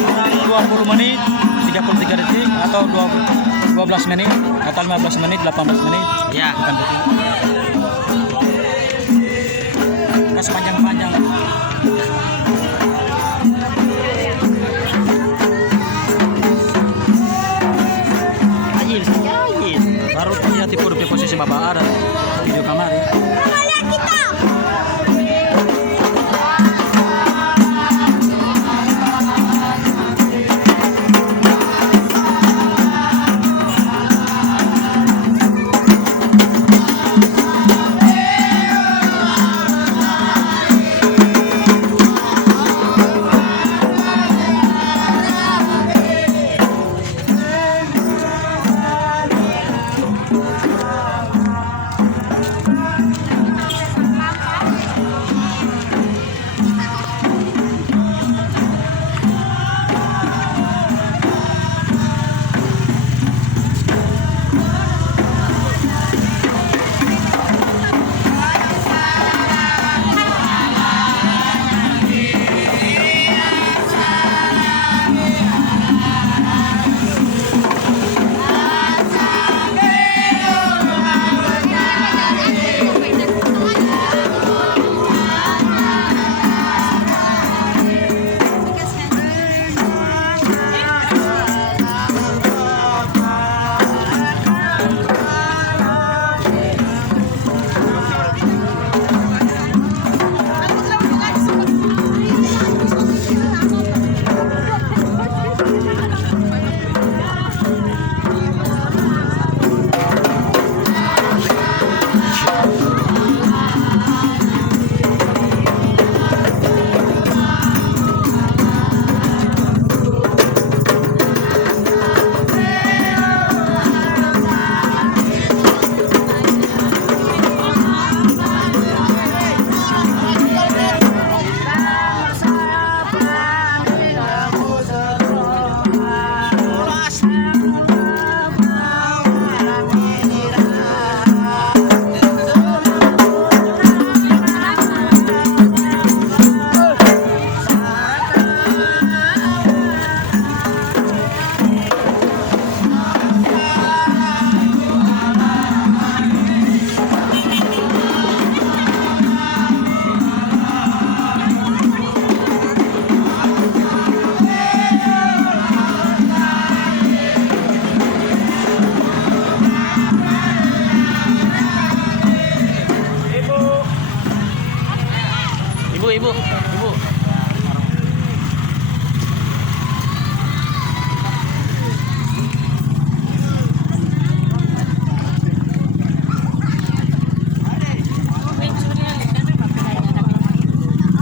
20 menit 33 detik atau 12 menit atau 15 menit 18 menit Ya. bukan detik. Kita sepanjang-panjang. Ajib, ajib. Baru dia tipe di posisi bapak ada video kamar ya. Ibu.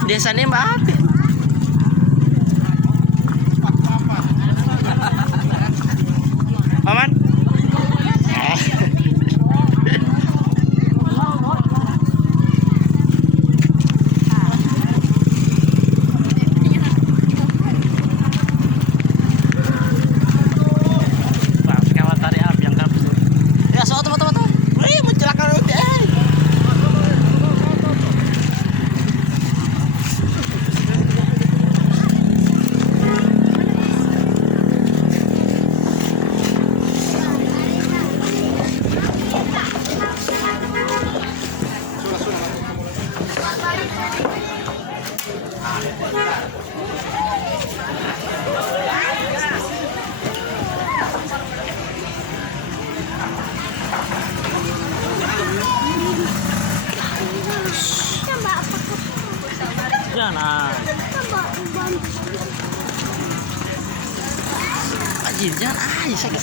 Desanya Mbak Ati. Paman? Jangan. Ajib, jangan sakit.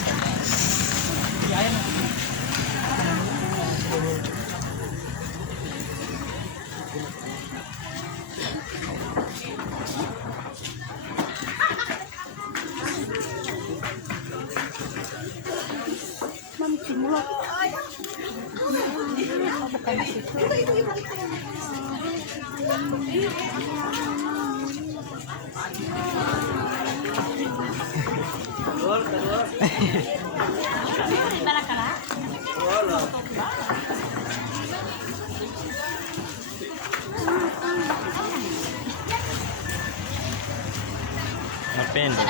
Mapendo.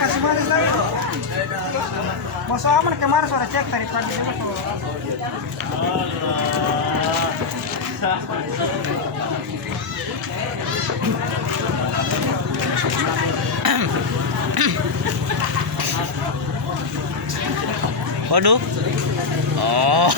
Kasih manis lagi. Masuk aman kemarin suara cek tadi pagi juga tuh. Waduh. Oh.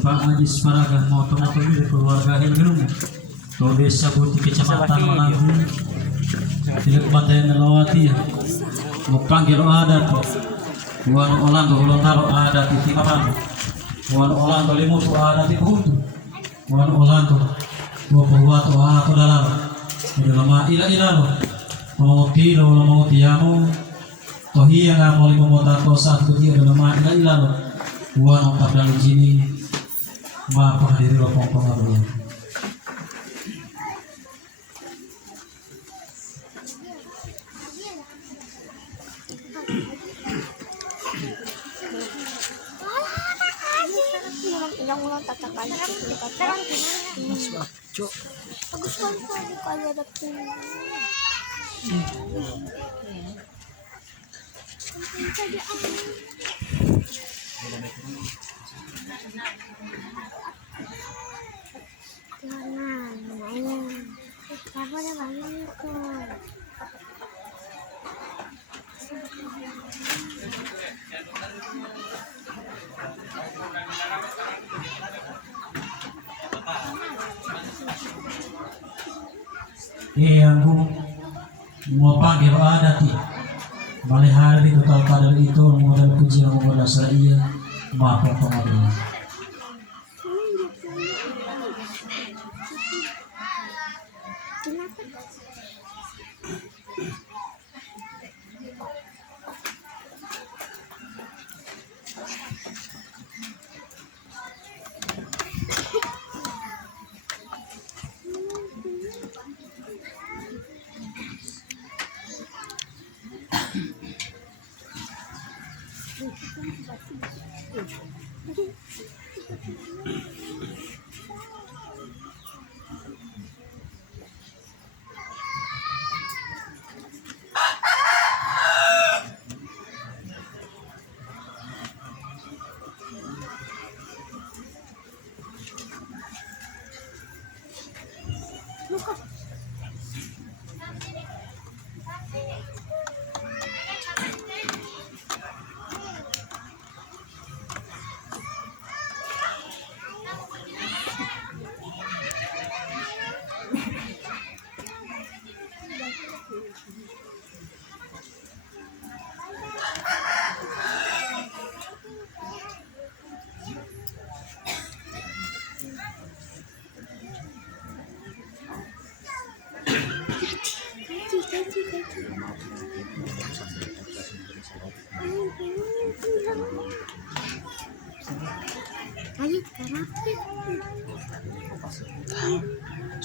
Pak Ajis Paraga motor-motor ini keluarga Helgerung Kalau desa Buti Kecamatan Manado Tidak Kabupaten Melawati Mepanggil adat Wan Olan Ulun Taro adat di Timaman Wan Olan Limutu adat di Hutu Wan Olan Wapuwatu Aku dalam Dalam ila-ila Menguti lo menguti yamu Tohi yang mau memotato saat ketia dalam ila-ila Wan Opak dalam sini Maaf hadiri lopong pengaruhnya. Ulang-ulang tata kali bagus banget kali ada Yang mau panggil adat balai hari total pada itu modal kucing modal saya maaf pengaduan.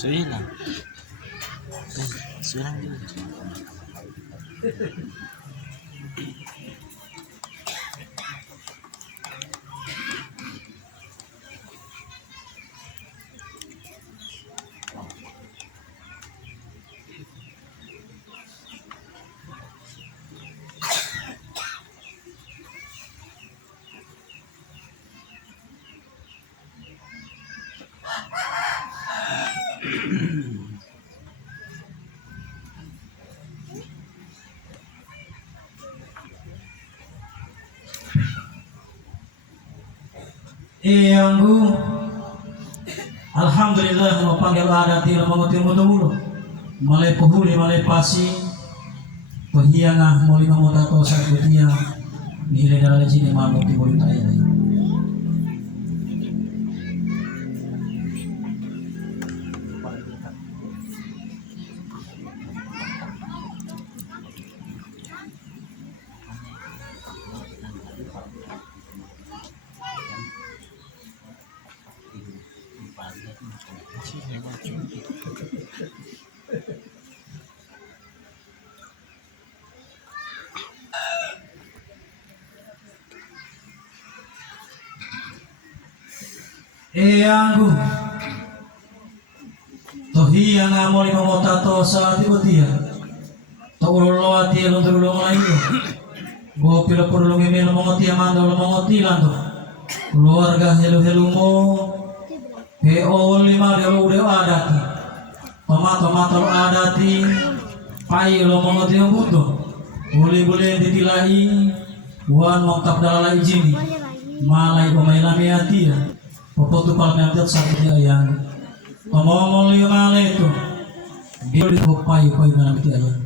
Sudah. Sudah dulu. Eyanggu alhamdulillah mapanggil adati menguti mutu malay pohuli malay pasi pahianga muli mamotato sa kutia nilai dalal sini mamuti muli tayo. Eyanggu tohiya nga mo lima mo tato sa tibutia to ulolo ati elon tulong na iyo go pila purulong imelo mo tia mando lo mo tilan to keluarga helu mo he o lima de lo de adati tomato lo adati pai lo mo tia buto boleh ditilai wan mo tap dalala ijini malai pemailami ati ya Popoto kalau nanti satu dia yang ngomong lima itu dia dibukai nanti ayah.